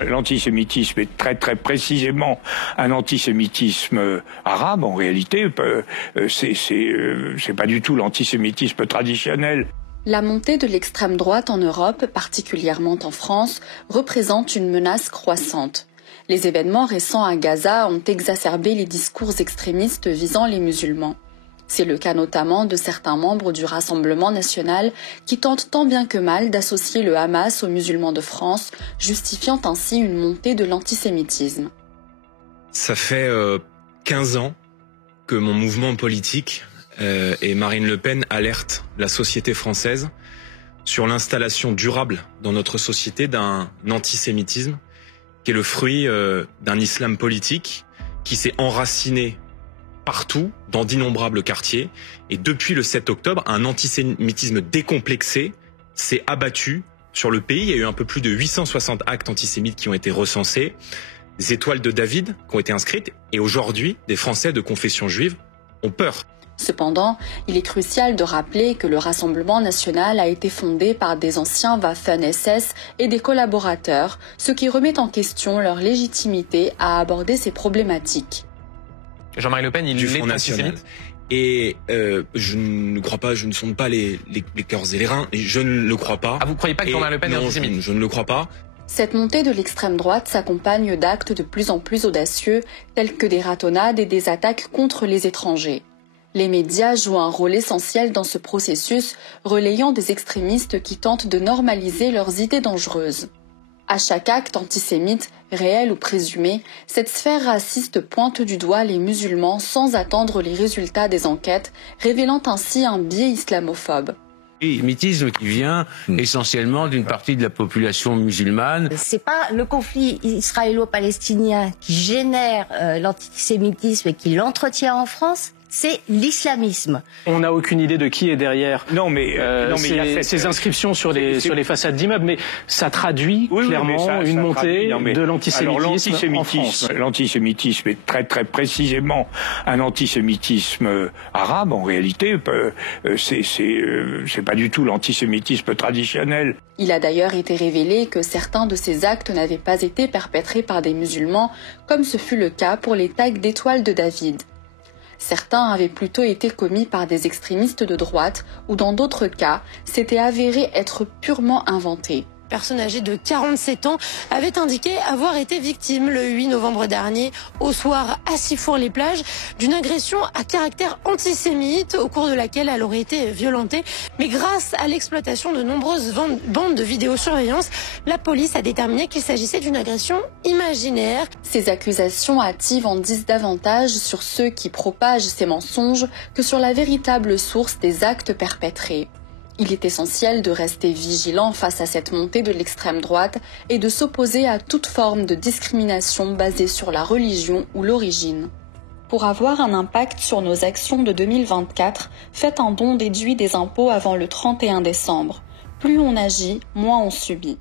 L'antisémitisme est très très précisément un antisémitisme arabe en réalité. C'est pas du tout l'antisémitisme traditionnel. La montée de l'extrême droite en Europe, particulièrement en France, représente une menace croissante. Les événements récents à Gaza ont exacerbé les discours extrémistes visant les musulmans. C'est le cas notamment de certains membres du Rassemblement national qui tentent tant bien que mal d'associer le Hamas aux musulmans de France, justifiant ainsi une montée de l'antisémitisme. Ça fait 15 ans que mon mouvement politique et Marine Le Pen alertent la société française sur l'installation durable dans notre société d'un antisémitisme qui est le fruit d'un islam politique qui s'est enraciné partout, dans d'innombrables quartiers. Et depuis le 7 octobre, un antisémitisme décomplexé s'est abattu sur le pays. Il y a eu un peu plus de 860 actes antisémites qui ont été recensés, des étoiles de David qui ont été inscrites. Et aujourd'hui, des Français de confession juive ont peur. Cependant, il est crucial de rappeler que le Rassemblement national a été fondé par des anciens Waffen-SS et des collaborateurs, ce qui remet en question leur légitimité à aborder ces problématiques. Jean-Marie Le Pen, il est antisémite. Et je ne crois pas, je ne sonde pas les cœurs et les reins, et je ne le crois pas. Ah, vous ne croyez pas que Jean-Marie Le Pen est antisémite ? Je ne le crois pas. Cette montée de l'extrême droite s'accompagne d'actes de plus en plus audacieux, tels que des ratonnades et des attaques contre les étrangers. Les médias jouent un rôle essentiel dans ce processus, relayant des extrémistes qui tentent de normaliser leurs idées dangereuses. À chaque acte antisémite, réel ou présumé, cette sphère raciste pointe du doigt les musulmans sans attendre les résultats des enquêtes, révélant ainsi un biais islamophobe. L'antisémitisme qui vient essentiellement d'une partie de la population musulmane. C'est pas le conflit israélo-palestinien qui génère l'antisémitisme et qui l'entretient en France. C'est l'islamisme. On n'a aucune idée de qui est derrière ces inscriptions sur les façades d'immeubles, mais ça traduit clairement une montée de l'antisémitisme en France. L'antisémitisme est très très précisément un antisémitisme arabe en réalité. C'est pas du tout l'antisémitisme traditionnel. Il a d'ailleurs été révélé que certains de ces actes n'avaient pas été perpétrés par des musulmans, comme ce fut le cas pour les tags d'étoiles de David. Certains avaient plutôt été commis par des extrémistes de droite ou dans d'autres cas, s'étaient avérés être purement inventés. Personne âgée de 47 ans avait indiqué avoir été victime le 8 novembre dernier, au soir à Sifour-les-Plages, d'une agression à caractère antisémite au cours de laquelle elle aurait été violentée. Mais grâce à l'exploitation de nombreuses bandes de vidéosurveillance, la police a déterminé qu'il s'agissait d'une agression imaginaire. Ces accusations hâtives en disent davantage sur ceux qui propagent ces mensonges que sur la véritable source des actes perpétrés. Il est essentiel de rester vigilant face à cette montée de l'extrême droite et de s'opposer à toute forme de discrimination basée sur la religion ou l'origine. Pour avoir un impact sur nos actions de 2024, faites un don déduit des impôts avant le 31 décembre. Plus on agit, moins on subit.